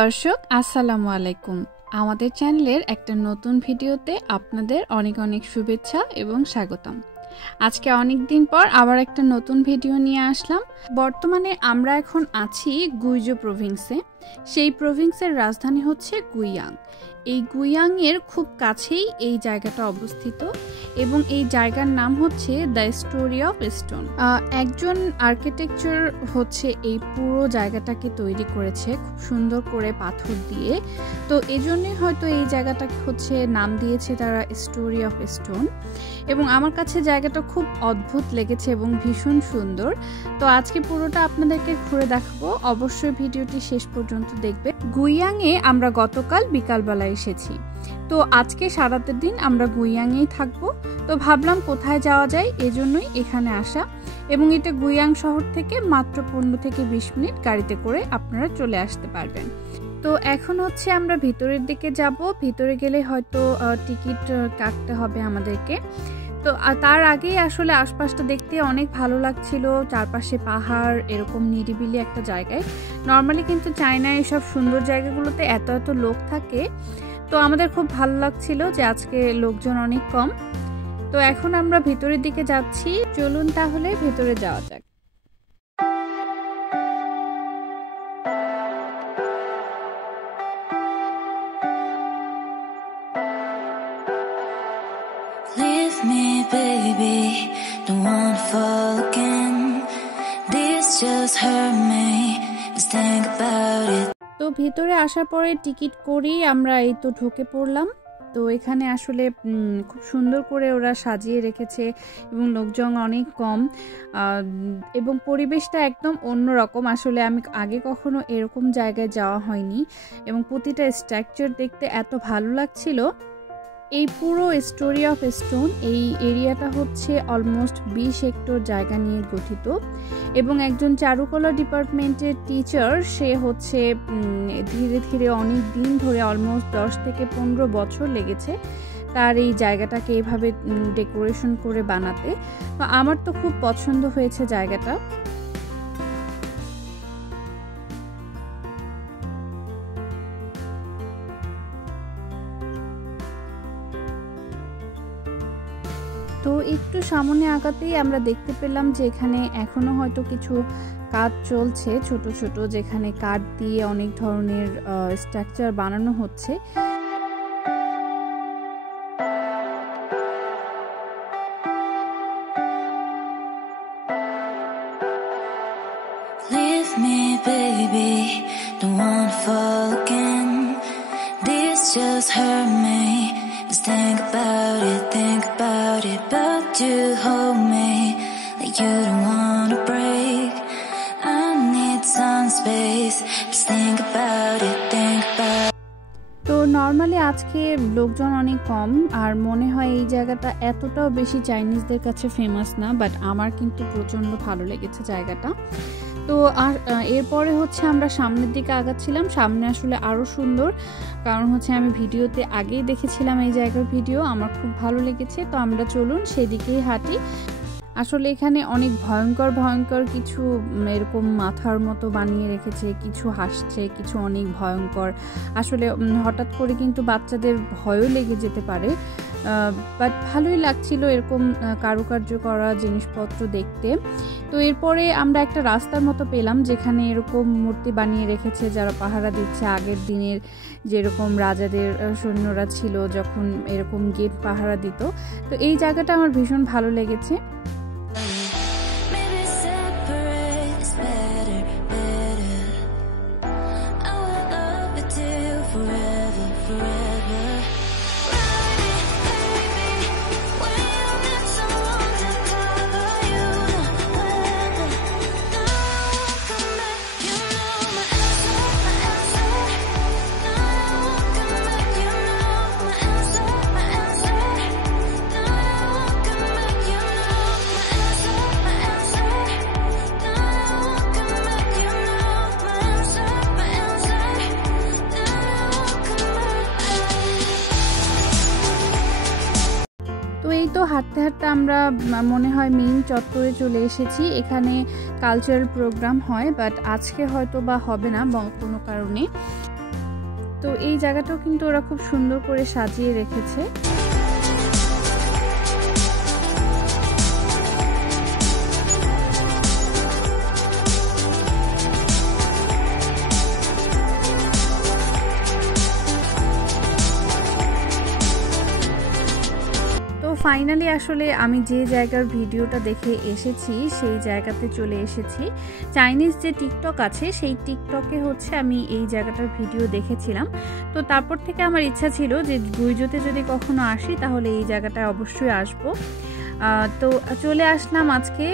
দর্শক আসসালামু আলাইকুম। আমাদের চ্যানেলের একটা নতুন ভিডিওতে আপনাদের অনেক অনেক শুভেচ্ছা এবং স্বাগতম। আজকে অনেক দিন পর আবার একটা নতুন ভিডিও নিয়ে আসলাম। বর্তমানে আমরা এখন আছি গুইজো প্রভিন্সে। সেই প্রভিন্সের রাজধানী হচ্ছে গুইয়াং। এই গুইয়াংয়ের খুব কাছেই এই জায়গাটা অবস্থিত এবং এই জায়গার নাম হচ্ছে দ্য স্টোরি অফ স্টোন। একজন আর্কিটেকচার হচ্ছে এই পুরো জায়গাটাকে তৈরি করেছে খুব সুন্দর করে পাথর দিয়ে। তো এজন্যই হয়তো এই জায়গাটাকে হচ্ছে নাম দিয়েছে তারা স্টোরি অফ স্টোন। এবং আমার কাছে জায়গাটা খুব অদ্ভুত লেগেছে এবং ভীষণ সুন্দর। তো আজকে পুরোটা আপনাদেরকে ঘুরে দেখাবো, অবশ্যই ভিডিওটি শেষ পর্যন্ত দেখবে। গুইয়াংয়ে আমরা গতকাল বিকালবেলা এসেছি, তো আজকে সারাটা দিন আমরা গুইয়াংয়েই থাকবো। তো ভাবলাম কোথায় যাওয়া যায়, এজন্যই এখানে আসা। এবং এটা গুইয়াং শহর থেকে মাত্র 15 থেকে 20 মিনিট গাড়িতে করে আপনারা চলে আসতে পারবেন। তো এখন হচ্ছে আমরা ভিতরের দিকে যাব। ভিতরে গেলে হয়তো টিকিট কাটতে হবে আমাদেরকে। তো তার আগেই আসলে আশপাশটা দেখতে অনেক ভালো লাগছিল, চারপাশে পাহাড়, এরকম নিরিবিলি একটা জায়গায়। নর্মালি কিন্তু চায়নায় এসব সুন্দর জায়গাগুলোতে এত এত লোক থাকে, তো আমাদের খুব ভালো লাগছিল যে আজকে লোকজন অনেক কম। তো এখন আমরা ভিতরের দিকে যাচ্ছি, চলুন তাহলে ভেতরে যাওয়া যাক। Leave me, baby, don't wanna fall again. This just hurt me, just think about it. তো ভিতরে আসার পরে টিকিট করি আমরা, এই তো ঢুকে পড়লাম। তো এখানে আসলে খুব সুন্দর করে ওরা সাজিয়ে রেখেছে এবং লোকজন অনেক কম এবং পরিবেশটা একদম অন্যরকম। আসলে আমি আগে কখনো এরকম জায়গায় যাওয়া হয়নি এবং প্রতিটা স্ট্রাকচার দেখতে এত ভালো লাগছিল। এই পুরো স্টোরি অফ স্টোন এই এরিয়াটা হচ্ছে অলমোস্ট 20 হেক্টর জায়গা নিয়ে গঠিত এবং একজন চারুকলা ডিপার্টমেন্টের টিচার, সে হচ্ছে ধীরে ধীরে অনেক দিন ধরে অলমোস্ট 10 থেকে 15 বছর লেগেছে তার এই জায়গাটাকে এইভাবে ডেকোরেশন করে বানাতে। তো আমার তো খুব পছন্দ হয়েছে জায়গাটা। তো একটু সামনে আগাতেই আমরা দেখতে পেলাম যে এখানে এখনো হয়তো কিছু কাজ চলছে ছোট ছোট, যেখানে কাঠ দিয়ে অনেক ধরনের স্ট্রাকচার বানানো হচ্ছে। Leave me, baby, don't wanna fall again. This just hurt me, just think about it, but you hold me like you don't wanna break. I need some space, just think about it, তো normally আজকে লোকজন অনেক কম আর মনে হয় এই জায়গাটা এতটাও বেশি চাইনিজদের কাছে ফেমাস না, বাট আমার কিন্তু প্রচণ্ড ভালো লেগেছে জায়গাটা। তো আর এরপরে হচ্ছে আমরা সামনের দিকে আগাচ্ছিলাম। সামনে আসলে আরও সুন্দর, কারণ হচ্ছে আমি ভিডিওতে আগেই দেখেছিলাম এই জায়গার ভিডিও, আমার খুব ভালো লেগেছে। তো আমরা চলুন সেদিকেই হাঁটি। আসলে এখানে অনেক ভয়ঙ্কর ভয়ঙ্কর কিছু এরকম মাথার মতো বানিয়ে রেখেছে, কিছু হাসছে, কিছু অনেক ভয়ঙ্কর। আসলে হঠাৎ করে কিন্তু বাচ্চাদের ভয়ও লেগে যেতে পারে, বাট ভালোই লাগছিল এরকম কারুকার্য করা জিনিসপত্র দেখতে। তো এরপরে আমরা একটা রাস্তার মতো পেলাম যেখানে এরকম মূর্তি বানিয়ে রেখেছে যারা পাহারা দিচ্ছে আগের দিনের, যেরকম রাজাদের সৈন্যরা ছিল যখন এরকম গেট পাহারা দিত। তো এই জায়গাটা আমার ভীষণ ভালো লেগেছে। maybe separate is better. I will love you till forever. তো এই তো হাঁটতে হাঁটতে আমরা মনে হয় মেইন চত্বরে চলে এসেছি। এখানে কালচারাল প্রোগ্রাম হয়, বাট আজকে হয়তো বা হবে না কোনো কারণে। তো এই জায়গাটাও কিন্তু ওরা খুব সুন্দর করে সাজিয়ে রেখেছে। ফাইনালি আসলে আমি যে জায়গার ভিডিওটা দেখে এসেছি সেই জায়গাতে চলে এসেছি। চাইনিজ যে টিকটক আছে সেই টিকটকে হচ্ছে আমি এই জায়গাটার ভিডিও দেখেছিলাম। তো তারপর থেকে আমার ইচ্ছা ছিল যে গুইজোতে যদি কখনো আসি তাহলে এই জায়গাটায় অবশ্যই আসব। তো চলে আসলাম আজকে,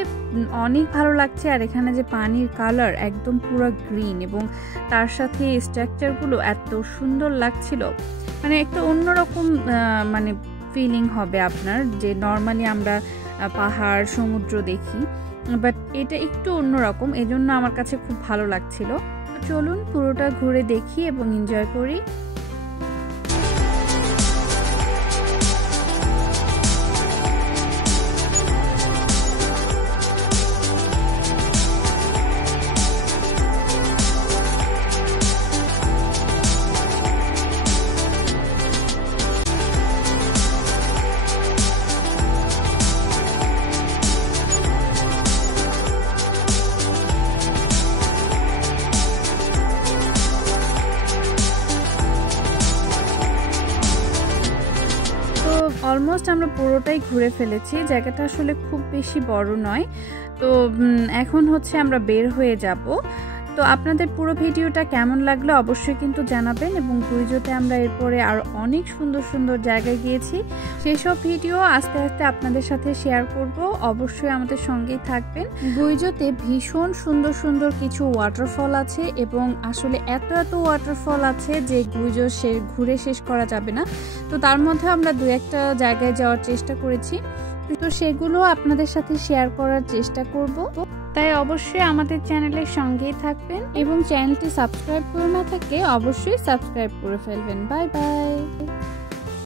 অনেক ভালো লাগছে। আর এখানে যে পানির কালার একদম পুরো গ্রিন এবং তার সাথে স্ট্রাকচারগুলো এত সুন্দর লাগছিল, মানে একটা অন্যরকম মানে ফিলিং হবে আপনার, যে নর্মালি আমরা পাহাড় সমুদ্র দেখি, বাট এটা একটু অন্যরকম, এজন্য আমার কাছে খুব ভালো লাগছিল। চলুন পুরোটা ঘুরে দেখি এবং এনজয় করি। অলমোস্ট আমরা পুরোটাই ঘুরে ফেলেছি। জায়গাটা আসলে খুব বেশি বড় নয়। তো এখন হচ্ছে আমরা বের হয়ে যাব। তো আপনাদের পুরো ভিডিওটা কেমন লাগলো অবশ্যই কিন্তু জানাবেন। এবং গুইজোতে আমরা এরপরে আর অনেক সুন্দর সুন্দর জায়গায় গিয়েছি, সেসব ভিডিও আস্তে আস্তে আপনাদের সাথে শেয়ার করব। অবশ্যই আমাদের সঙ্গেই থাকবেন। গুইজোতে ভীষণ সুন্দর সুন্দর কিছু ওয়াটারফল আছে এবং আসলে এত এত ওয়াটারফল আছে যে গুইজো ঘুরে শেষ করা যাবে না। তো তার মধ্যে আমরা দু একটা জায়গায় যাওয়ার চেষ্টা করেছি, তো সেগুলো আপনাদের সাথে শেয়ার করার চেষ্টা করব। তাই অবশ্যই আমাদের চ্যানেলের সঙ্গেই থাকবেন এবং চ্যানেলটি সাবস্ক্রাইব করে না থাকলে অবশ্যই সাবস্ক্রাইব করে ফেলবেন। Bye bye.